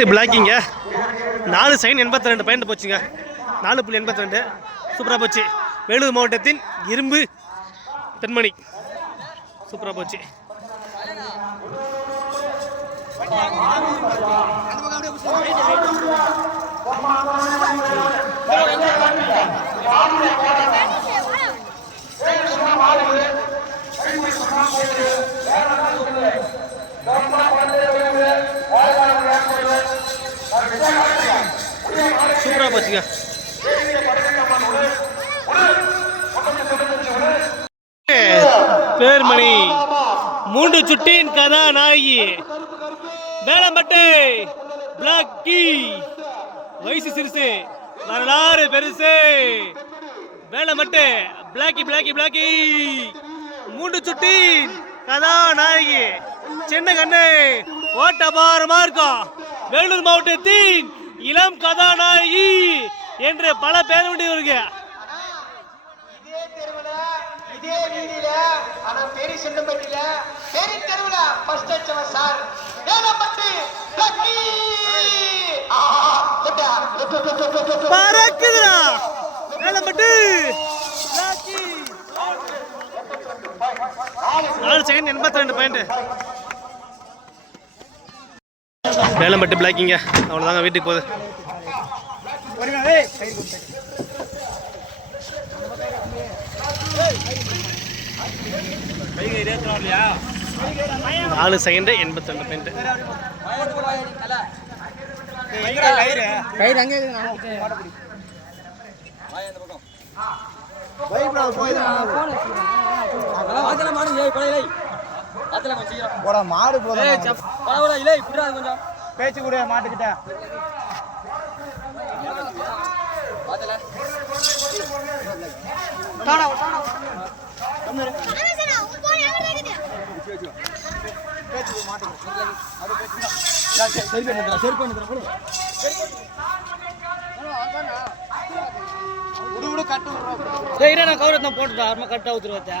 எட்டு பிளாக்கிங்க நாலு சைன் எண்பத்தி ரெண்டு பயந்து போச்சுங்க. நாலு புள்ளி எண்பத்தி ரெண்டு சூப்பராக போச்சு. வேலூர் மாவட்டத்தின் இரும்பு தென்மணி. சூப்பராக போச்சு. சூப்பரா போச்சுங்க பேர்மணி மூன்று சுட்டின் கதாநாயகி வேளம்பட்டை பிளாக்கி வயசு சிறுசு வரலாறு பெருசு. வேளம்பட்டு பிளாக்கி பிளாக்கி பிளாக்கி மூன்று சுட்டின் கதாநாயகி சின்ன கண்ணு ஓட்டபாரமா இருக்கும் வேலூர் மாவட்டத்தின் இளம் கதாநாயகி என்று பல பேர் உண்டு இவருக்கு. இதே தெருவுல இதே வீதியில ஆனா பெரிய சின்னம்பட்டியில பெரிய தெருவுல ஃபர்ஸ்ட் அடிச்சவன் சார். வேலப்பட்டு லக்கி! ஆஹா தொட்டா தொட்டு தொட்டு தொட்டு தொட்டு பறக்குதுடா. வேளம்பட்டு பிளாக்கி நாலு செகண்ட் எண்பத்தி ரெண்டு பாயிண்ட் வேளம்பட்டு பிளாக்கிங்க. அவ்வளோதாங்க வீட்டுக்கு போகுது. நாலு செகண்ட் எண்பத்தி ரெண்டு பாயிண்ட் போடா மாடு போதா பேச்சு கூட மாட்டுக்கிட்ட விடு விடு கட்டு விடுறோம் நான் கௌரவத்தை போட்டுட்டா அருமா கரெக்டாக ஊற்றுருவத்தா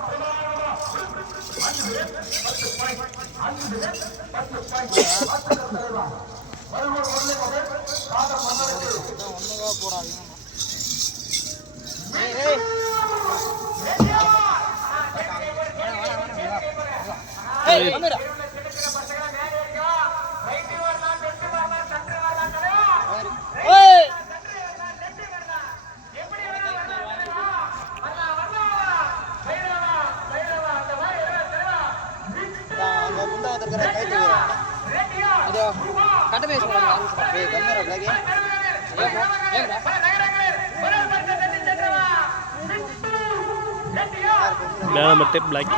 கம்மிரா Dalam metip black